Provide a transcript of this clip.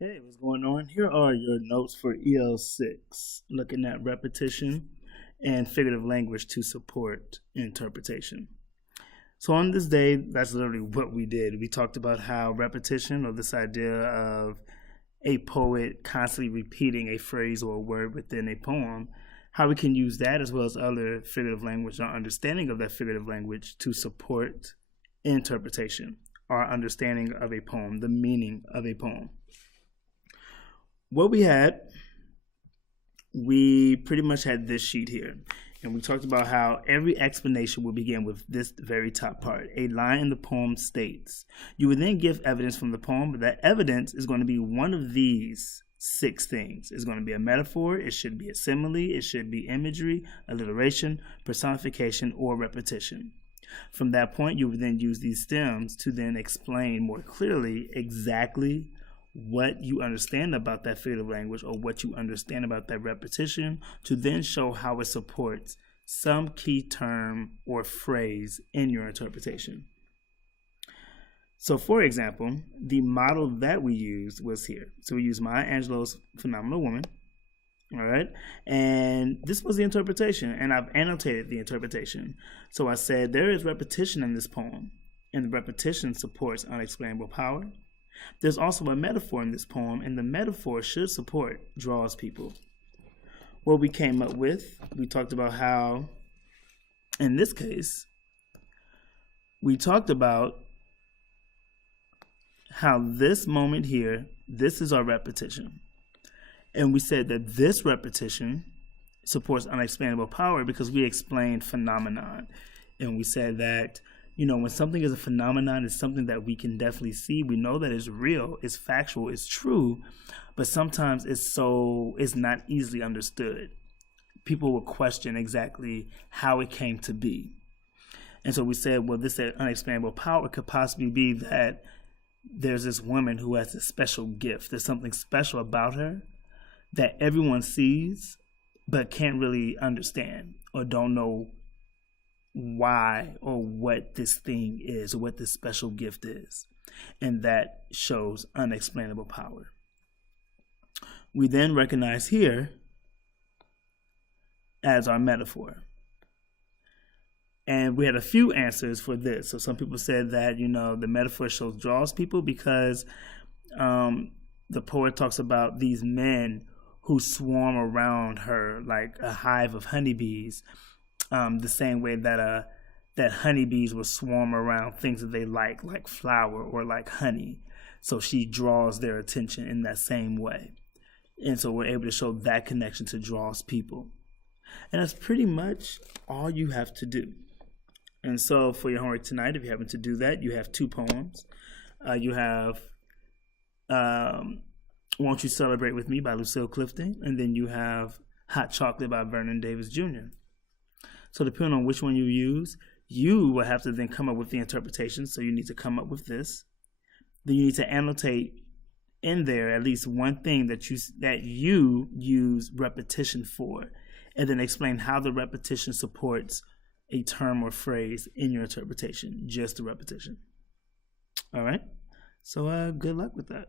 Hey, what's going on? Here are your notes for EL6, looking at repetition and figurative language to support interpretation. So on this day, that's literally what we did. We talked about how repetition, or this idea of a poet constantly repeating a phrase or a word within a poem, how we can use that as well as other figurative language, our understanding of that figurative language to support interpretation, our understanding of a poem, the meaning of a poem. What we pretty much had this sheet here. And we talked about how every explanation will begin with this very top part. A line in the poem states. You would then give evidence from the poem, but that evidence is going to be one of these 6 things. It's going to be a metaphor, it should be a simile, it should be imagery, alliteration, personification, or repetition. From that point, you would then use these stems to then explain more clearly exactly what you understand about that figurative language or what you understand about that repetition to then show how it supports some key term or phrase in your interpretation. So for example, the model that we used was here. So we used Maya Angelou's Phenomenal Woman, all right? And this was the interpretation, and I've annotated the interpretation. So I said there is repetition in this poem, and the repetition supports unexplainable power. There's also a metaphor in this poem, and the metaphor should support draws people. What we came up with, we talked about how, in this case, we talked about how this moment here, this is our repetition. And we said that this repetition supports unexplainable power because we explained phenomenon. And we said that when something is a phenomenon, it's something that we can definitely see. We know that it's real, it's factual, it's true, but sometimes it's not easily understood. People will question exactly how it came to be. And so we said, well, this unexplainable power could possibly be that there's this woman who has a special gift. There's something special about her that everyone sees but can't really understand or don't know why or what this thing is or what this special gift is, and that shows unexplainable power. We then recognize here as our metaphor, and we had a few answers for this. So some people said that the metaphor draws people because the poet talks about these men who swarm around her like a hive of honeybees. The same way that honeybees will swarm around things that they like flour or like honey. So she draws their attention in that same way. And so we're able to show that connection to draws people. And that's pretty much all you have to do. And so for your homework tonight, if you happen to do that, you have 2 poems. You have Won't You Celebrate With Me by Lucille Clifton, and then you have Hot Chocolate by Vernon Davis Jr. So depending on which one you use, you will have to then come up with the interpretation. So you need to come up with this. Then you need to annotate in there at least one thing that you use repetition for, and then explain how the repetition supports a term or phrase in your interpretation, just the repetition. All right? So good luck with that.